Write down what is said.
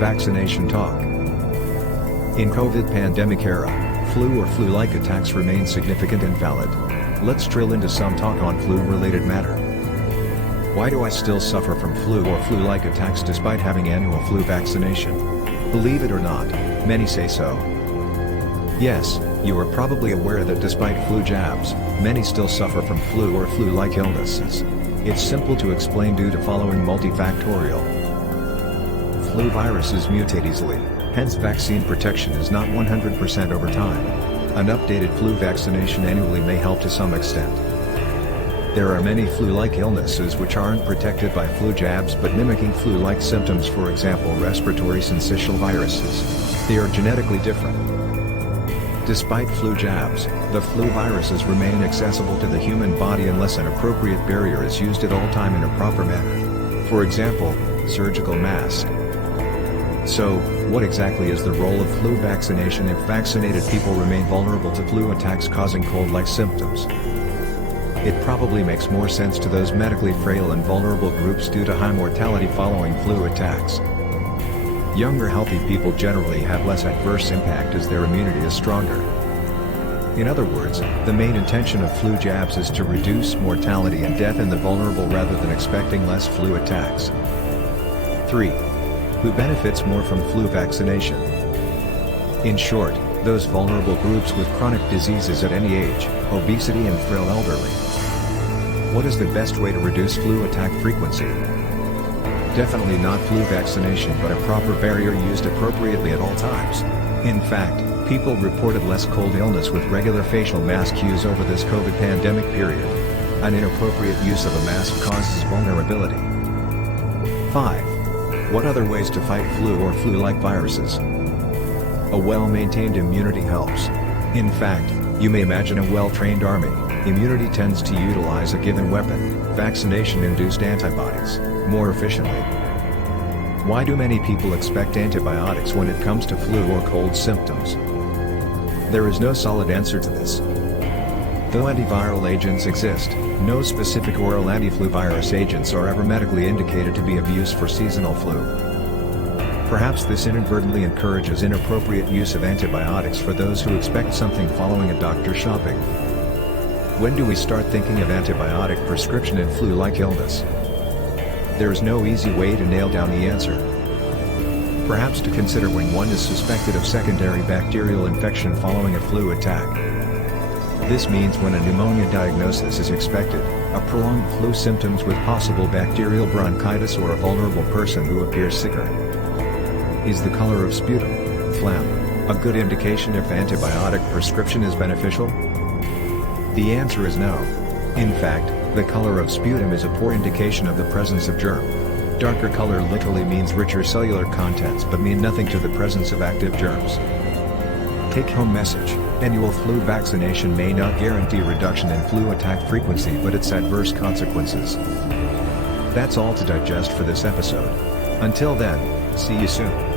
Vaccination talk. In COVID pandemic era, flu or flu-like attacks remain significant and valid. Let's drill into some talk on flu-related matter. Why do I still suffer from flu or flu-like attacks despite having annual flu vaccination? Believe it or not, many say so. Yes, you are probably aware that despite flu jabs, many still suffer from flu or flu-like illnesses. It's simple to explain due to following multifactorial. Flu viruses mutate easily, hence vaccine protection is not 100% over time. An updated flu vaccination annually may help to some extent. There are many flu-like illnesses which aren't protected by flu jabs but mimicking flu-like symptoms, for example respiratory syncytial viruses. They are genetically different. Despite flu jabs, the flu viruses remain accessible to the human body unless an appropriate barrier is used at all time in a proper manner. For example, surgical mask. So, what exactly is the role of flu vaccination if vaccinated people remain vulnerable to flu attacks causing cold-like symptoms? It probably makes more sense to those medically frail and vulnerable groups due to high mortality following flu attacks. Younger healthy people generally have less adverse impact as their immunity is stronger. In other words, the main intention of flu jabs is to reduce mortality and death in the vulnerable rather than expecting less flu attacks. 3. Who benefits more from flu vaccination? In short, those vulnerable groups with chronic diseases at any age, obesity and frail elderly. What is the best way to reduce flu attack frequency? Definitely not flu vaccination but a proper barrier used appropriately at all times. In fact, people reported less cold illness with regular facial mask use over this COVID pandemic period. An inappropriate use of a mask causes vulnerability. 5. What other ways to fight flu or flu-like viruses? A well-maintained immunity helps. In fact, you may imagine a well-trained army. Immunity tends to utilize a given weapon, vaccination-induced antibodies, more efficiently. Why do many people expect antibiotics when it comes to flu or cold symptoms? There is no solid answer to this. Though antiviral agents exist, no specific oral antiflu virus agents are ever medically indicated to be of use for seasonal flu. Perhaps this inadvertently encourages inappropriate use of antibiotics for those who expect something following a doctor shopping. When do we start thinking of antibiotic prescription in flu-like illness? There is no easy way to nail down the answer. Perhaps to consider when one is suspected of secondary bacterial infection following a flu attack. This means when a pneumonia diagnosis is expected, a prolonged flu symptoms with possible bacterial bronchitis or a vulnerable person who appears sicker. Is the color of sputum, phlegm, a good indication if antibiotic prescription is beneficial? The answer is no. In fact, the color of sputum is a poor indication of the presence of germ. Darker color literally means richer cellular contents but mean nothing to the presence of active germs. Take-home message: annual flu vaccination may not guarantee reduction in flu attack frequency but its adverse consequences. That's all to digest for this episode. Until then, see you soon.